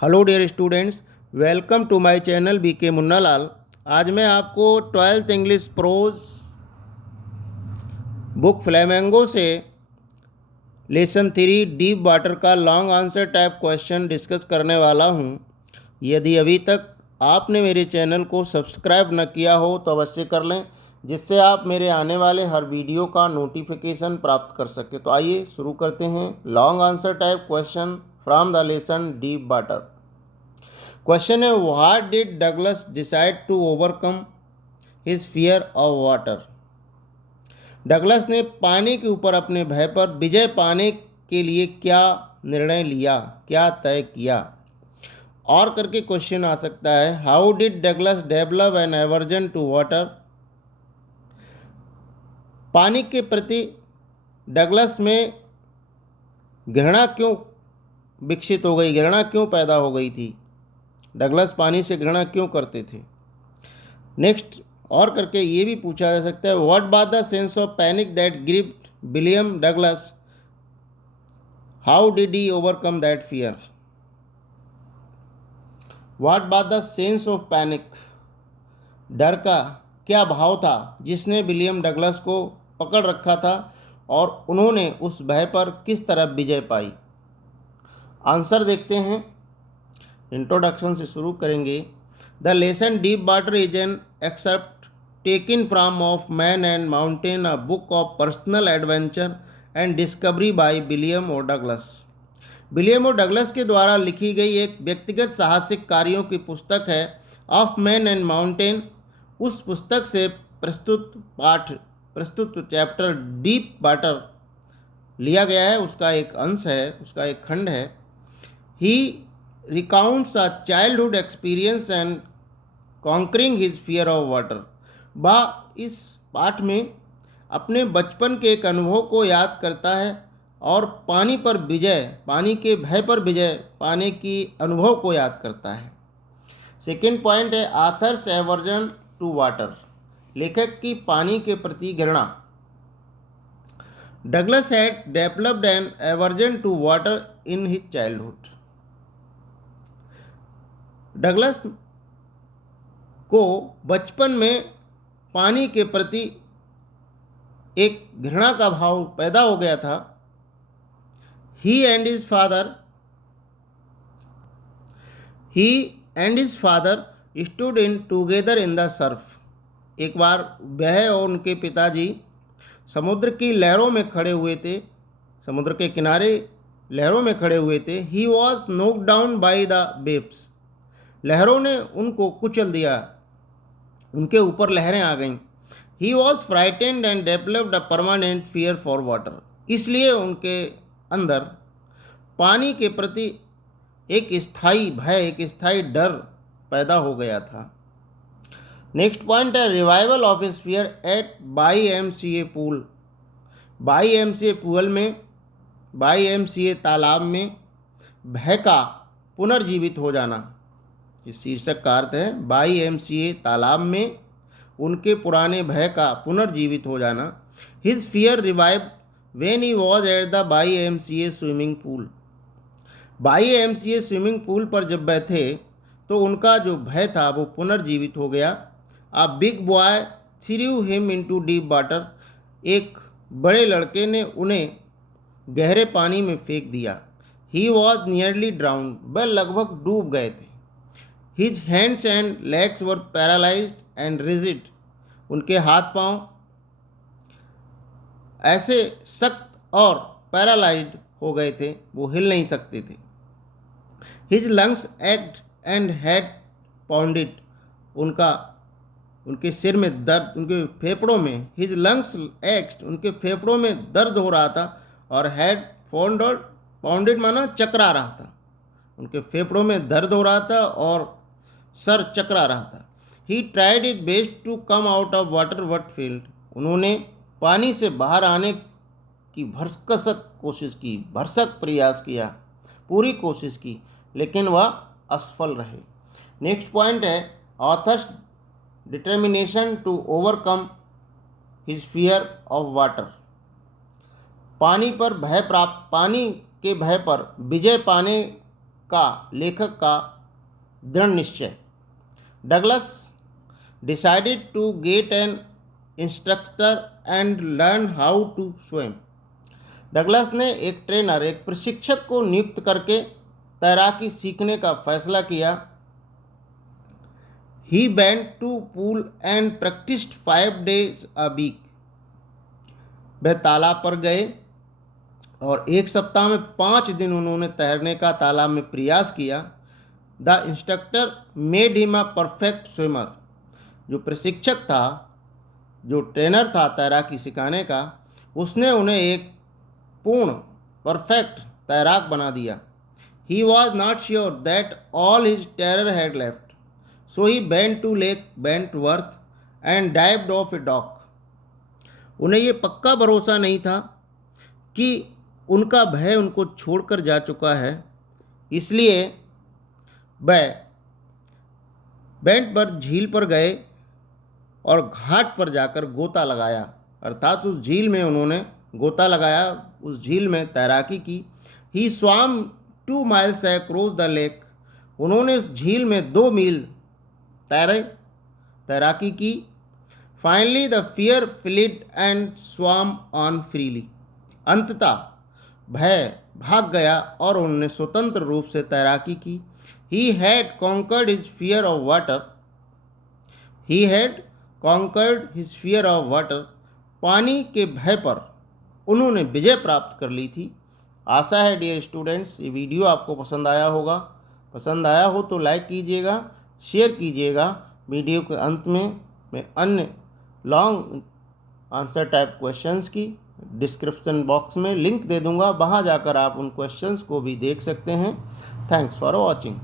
Hello dear students, welcome to my channel BK Munnalal. आज मैं आपको 12th English prose book flamingo से lesson 3 deep water का long answer type question discuss करने वाला हूं। यदि अभी तक आपने मेरे चैनल को सब्सक्राइब न किया हो तो अवश्य कर लें, जिससे आप मेरे आने वाले हर वीडियो का नोटिफिकेशन प्राप्त कर सकें। तो आइए शुरू करते हैं। Long answer type question from the lesson deep water. Question है, what did Douglas decide to overcome his fear of water. Douglas ने पानी के ऊपर अपने भय पर विजय पाने के लिए क्या निर्णय लिया, क्या तय किया। और करके क्वेश्चन आ सकता है, how did Douglas develop an aversion to water. पानी के प्रति डगलस में घृणा क्यों विकसित हो गई, घृणा क्यों पैदा हो गई थी। डगलस पानी से घृणा क्यों करते थे। नेक्स्ट और करके ये भी पूछा जा सकता है, what was the sense of panic that gripped William Douglas, how did he overcome that fear. What was the sense of panic, डर का क्या भाव था जिसने विलियम डगलस को पकड़ रखा था और उन्होंने उस भय पर किस तरह विजय पाई। आंसर देखते हैं। इंट्रोडक्शन से शुरू करेंगे। The lesson deep water is an except taken from of man and mountain, a book of personal adventure and discovery by William O Douglas. William O Douglas के द्वारा लिखी गई एक व्यक्तिगत साहसिक कार्यों की पुस्तक है ऑफ मैन एंड माउंटेन। उस पुस्तक से प्रस्तुत चैप्टर डीप वाटर लिया गया है, उसका एक अंश है, उसका एक खंड है। ही recounts a childhood experience and conquering his fear of water। वह इस पाठ में अपने बचपन के एक अनुभव को याद करता है और पानी पर विजय, पानी के भय पर विजय पाने की अनुभव को याद करता है। सेकेंड पॉइंट है, आथर्स एवर्जन टू वाटर। लेखक की पानी के प्रति घृणा। Douglas had developed an aversion to water in his childhood. Douglas को बचपन में पानी के प्रति एक घृणा का भाव पैदा हो गया था। He and his father stood in together in the surf. एक बार वह और उनके पिताजी समुद्र की लहरों में खड़े हुए थे, समुद्र के किनारे लहरों में खड़े हुए थे। He was knocked down by the waves. लहरों ने उनको कुचल दिया, उनके ऊपर लहरें आ गईं। He was frightened and developed a permanent fear for water. इसलिए उनके अंदर पानी के प्रति एक स्थायी भय, एक स्थायी डर पैदा हो गया था। नेक्स्ट पॉइंट है, revival of his fear eight YMCA pool. YMCA pool में, YMCA तालाब में भय का पुनर्जीवित हो जाना। इस शीर्षक का अर्थ है YMCA तालाब में उनके पुराने भय का पुनर्जीवित हो जाना। His fear revive when he was at the YMCA swimming pool. YMCA swimming pool पर जब वह थे तो उनका जो भय था वो पुनर्जीवित हो गया। A big boy through him into deep water. एक बड़े लड़के ने उन्हें गहरे पानी में फेंक दिया। He was nearly ड्राउन्ड। वह लगभग डूब गए थे। His hands and legs were paralyzed and rigid। उनके हाथ पांव ऐसे सख्त और पैरालाइज्ड हो गए थे, वो हिल नहीं सकते थे। His lungs ached and had pounded। उनके सिर में दर्द, उनके फेफड़ों में, His lungs ached, उनके फेफड़ों में दर्द हो रहा था और had pounded माना चकरा रहा था। उनके फेफड़ों में दर्द हो रहा था और सर चकरा रहा था। He tried it best to come out of water but failed. उन्होंने पानी से बाहर आने की भरसक प्रयास किया, पूरी कोशिश की, लेकिन वह असफल रहे। नेक्स्ट पॉइंट है, author's determination to overcome his fear of water. पानी के भय पर विजय पाने लेखक का दृढ़ निश्चय। Douglas decided to get an instructor and learn how to swim। Douglas ने एक प्रशिक्षक को नियुक्त करके तैराकी सीखने का फैसला किया। He went to pool and practiced 5 days a week। वह तालाब पर गए और एक सप्ताह में 5 दिन उन्होंने तैरने का तालाब में प्रयास किया। The instructor made him a perfect swimmer. जो प्रशिक्षक था, जो ट्रेनर था तैराकी सिखाने का, उसने उन्हें एक पूर्ण परफेक्ट तैराक बना दिया। He was not sure that all his terror had left, so he went to Lake Wentworth and dived off a dock. उन्हें ये पक्का भरोसा नहीं था कि उनका भय उनको छोड़कर जा चुका है, इसलिए वह बेंटवर्थ झील पर गए और घाट पर जाकर गोता लगाया, अर्थात उस झील में उन्होंने गोता लगाया, उस झील में तैराकी की। He swam 2 miles across the lake. उन्होंने इस झील में 2 मील तैराकी की। Finally the fear fled and swam on freely. अंततः भय भाग गया और उन्होंने स्वतंत्र रूप से तैराकी की। He had conquered his fear of water. He had conquered his fear of water. पानी के भय पर उन्होंने विजय प्राप्त कर ली थी। आशा है डियर स्टूडेंट्स ये वीडियो आपको पसंद आया होगा। पसंद आया हो तो लाइक कीजिएगा, शेयर कीजिएगा। वीडियो के अंत में मैं अन्य लॉन्ग आंसर टाइप क्वेश्चंस की डिस्क्रिप्शन बॉक्स में लिंक दे दूंगा, वहां जाकर आप उन क्वेश्चंस को भी देख सकते हैं। Thanks for watching.